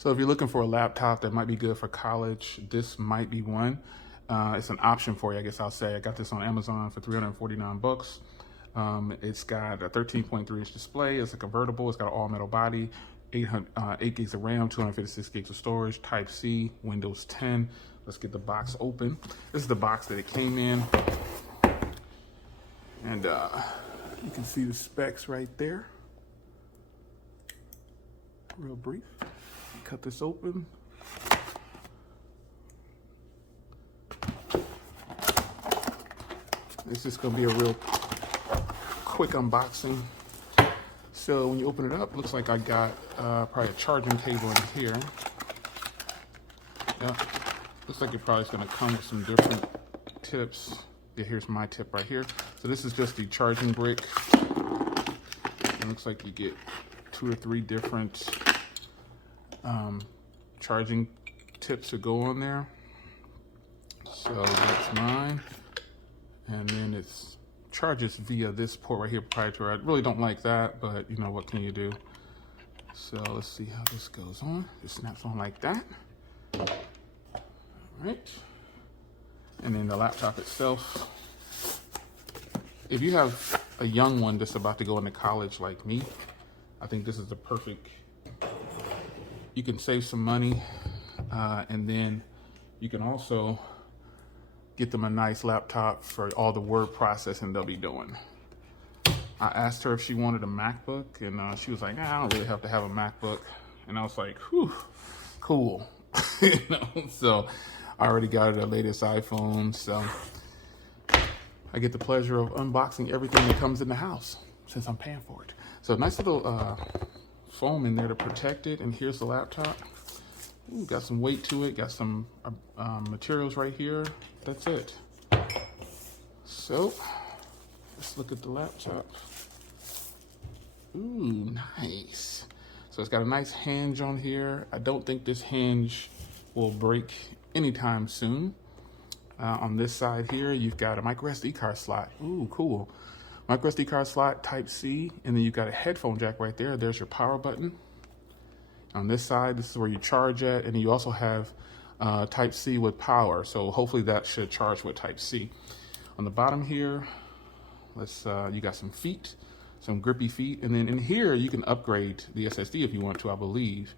So if you're looking for a laptop that might be good for college, this might be one. It's an option for you, I guess I'll say. I got this on Amazon for 349 bucks. It's got a 13.3-inch display. It's a convertible. It's got an all-metal body, 8 gigs of RAM, 256 gigs of storage, Type-C, Windows 10. Let's get the box open. This is the box that it came in. And you can see the specs right there. Real brief. Cut this open. It's just gonna be a real quick unboxing. So when you open it up, looks like I got probably a charging cable in here. Yeah, looks like it probably is gonna come with some different tips. Yeah, here's my tip right here. So this is just the charging brick. It looks like you get 2 or 3 different charging tips to go on there. So that's mine. And then it's charges via this port right here, proprietary. I really don't like that, but you know, what can you do? So let's see how this goes on. It snaps on like that. All right. And then the laptop itself. If you have a young one that's about to go into college like me, I think this is the perfect, you can save some money, and then you can also get them a nice laptop for all the word processing they'll be doing. I asked her if she wanted a MacBook, and she was like, nah, I don't really have to have a MacBook. And I was like, whew, cool. You know, so I already got her the latest iPhone, so I get the pleasure of unboxing everything that comes in the house since I'm paying for it. So nice little foam in there to protect it, and here's the laptop. Ooh, got some weight to it, got some materials right here. That's it. So let's look at the laptop. Ooh, nice. So it's got a nice hinge on here. I don't think this hinge will break anytime soon. On this side here, you've got a micro SD card slot. Ooh, cool. Micro SD card slot, Type-C, and then you've got a headphone jack right there. There's your power button. On this side, this is where you charge at, and you also have Type-C with power, so hopefully that should charge with Type-C. On the bottom here, you got some feet, some grippy feet, and then in here you can upgrade the SSD if you want to, I believe.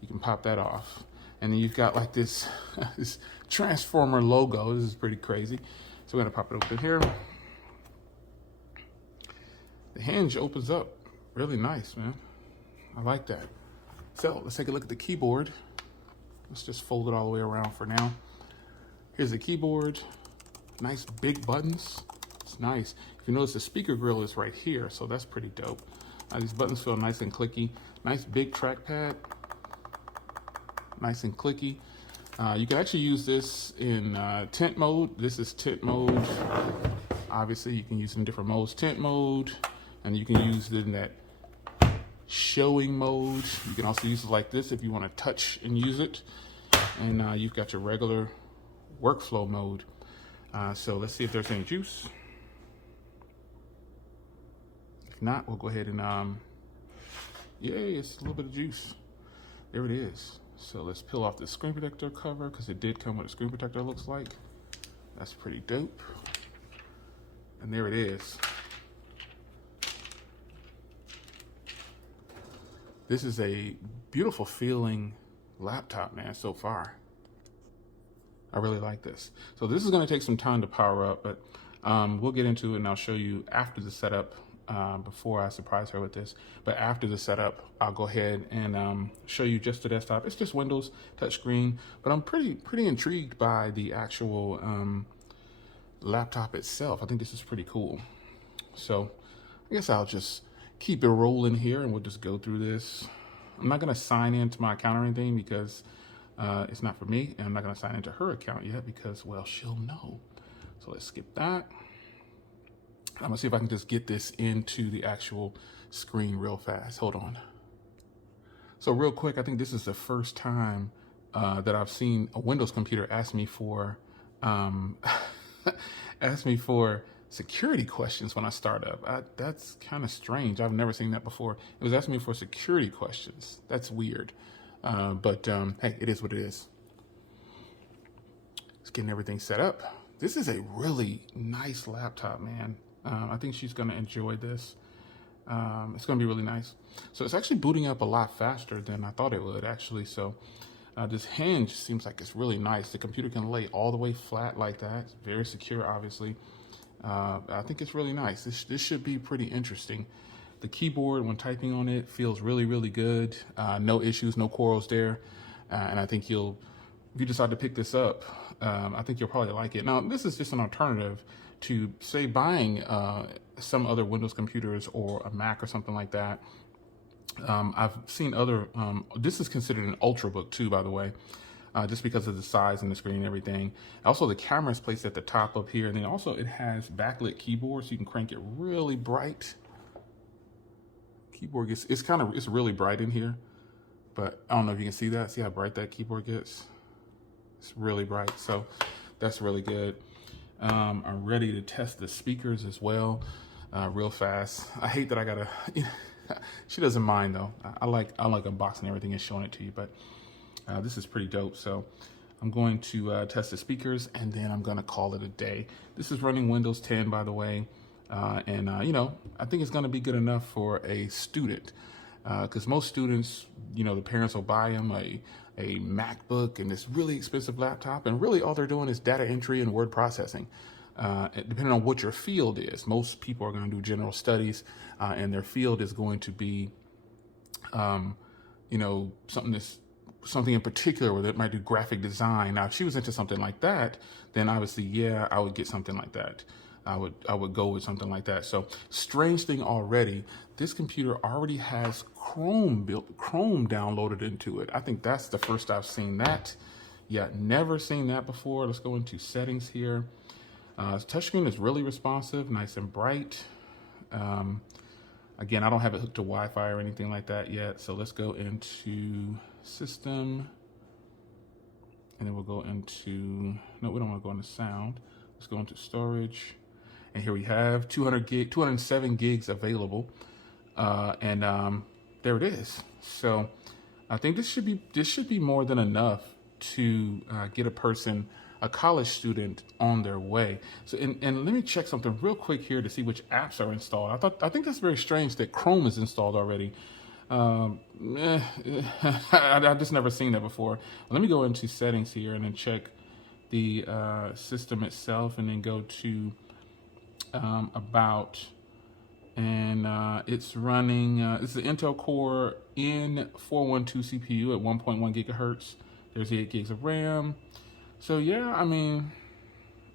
You can pop that off. And then you've got like this, this Transformer logo. This is pretty crazy. So we're gonna pop it open here. The hinge opens up really nice, man. I like that. So let's take a look at the keyboard. Let's just fold it all the way around for now. Here's the keyboard. Nice big buttons. It's nice. If you notice, the speaker grill is right here, so that's pretty dope. These buttons feel nice and clicky. Nice big trackpad. Nice and clicky. You can actually use this in tint mode. This is tint mode. Obviously, you can use it in different modes. Tint mode, and you can use it in that showing mode. You can also use it like this if you want to touch and use it. And you've got your regular workflow mode. So let's see if there's any juice. If not, we'll go ahead and, yay, it's a little bit of juice. There it is. So let's peel off the screen protector cover, because it did come with a screen protector, it looks like. That's pretty dope. And there it is. This is a beautiful feeling laptop, man, so far. I really like this. So this is gonna take some time to power up, but we'll get into it and I'll show you after the setup, before I surprise her with this. But after the setup, I'll go ahead and show you just the desktop. It's just Windows touchscreen, but I'm pretty intrigued by the actual laptop itself. I think this is pretty cool. So I guess I'll just keep it rolling here and we'll just go through this. I'm not gonna sign into my account or anything because it's not for me, and I'm not gonna sign into her account yet because, well, she'll know. So let's skip that. I'm gonna see if I can just get this into the actual screen real fast. Hold on. So real quick, I think this is the first time that I've seen a Windows computer ask me for security questions when I start up. That's kind of strange. I've never seen that before. It was asking me for security questions. That's weird. But hey, it is what it is. It's getting everything set up. This is a really nice laptop, man. I think she's gonna enjoy this. It's gonna be really nice. So it's actually booting up a lot faster than I thought it would, actually. So this Hinge seems like it's really nice. The computer can lay all the way flat like that. It's very secure, obviously. I think it's really nice. This should be pretty interesting. The keyboard, when typing on it, feels really, really good. No issues, no quarrels there. And I think if you decide to pick this up, I think you'll probably like it. Now, this is just an alternative to, say, buying some other Windows computers or a Mac or something like that. I've seen other, this is considered an Ultrabook too, by the way, just because of the size and the screen and everything. Also, the camera is placed at the top up here. And then also it has backlit keyboard, so you can crank it really bright. Keyboard gets, it's really bright in here, but I don't know if you can see that. See how bright that keyboard gets? It's really bright, so that's really good. I'm ready to test the speakers as well, real fast. I hate that I gotta, she doesn't mind though. I like unboxing everything and showing it to you, but this is pretty dope. So I'm going to test the speakers and then I'm gonna call it a day. This is running Windows 10, by the way. You know, I think it's going to be good enough for a student, because most students, you know, the parents will buy them a MacBook and this really expensive laptop, and really all they're doing is data entry and word processing. Depending on what your field is, most people are going to do general studies, and their field is going to be, you know, something in particular where they might do graphic design. Now, if she was into something like that, then obviously, yeah, I would get something like that. I would go with something like that. So strange thing already, this computer already has Chrome downloaded into it. I think that's the first I've seen that. Yeah, never seen that before. Let's go into settings here. Touchscreen is really responsive, nice and bright. Again, I don't have it hooked to Wi-Fi or anything like that yet. So let's go into system, and then we'll go into, no, we don't want to go into sound. Let's go into storage. And here we have 207 gigs available. There it is. So I think this should be more than enough to get a college student on their way. So, and let me check something real quick here to see which apps are installed. I think that's very strange that Chrome is installed already. I've just never seen that before. Let me go into settings here and then check the system itself, and then go to about, and it's running, it's the Intel Core N412 CPU at 1.1 gigahertz. There's 8 gigs of RAM. So yeah, I mean,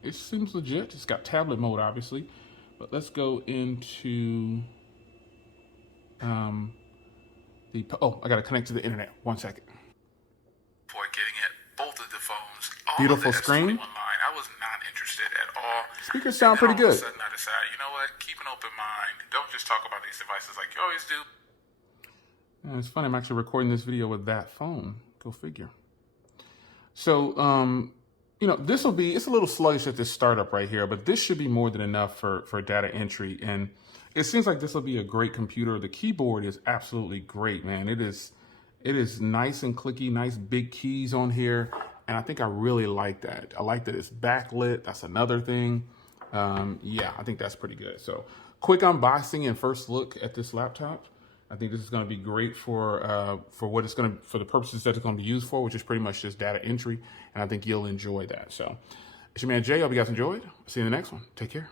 it seems legit. It's got tablet mode, obviously, but let's go into oh, I gotta connect to the internet. 1 second. Before getting it, both of the phones, beautiful screen. I was not interested at all. Speakers sound pretty good. All of a sudden I decided, you know what, keep an open mind. Don't just talk about these devices like you always do. And it's funny, I'm actually recording this video with that phone. Go figure. So, you know, it's a little sluggish at this startup right here, but this should be more than enough for data entry. And it seems like this will be a great computer. The keyboard is absolutely great, man. It is nice and clicky, nice big keys on here. And I think I really like that. I like that it's backlit. That's another thing. Yeah, I think that's pretty good. So quick unboxing and first look at this laptop. I think this is going to be great for what it's going to, for the purposes that it's going to be used for, which is pretty much just data entry. And I think you'll enjoy that. So it's your man Jay. Hope you guys enjoyed. See you in the next one. Take care.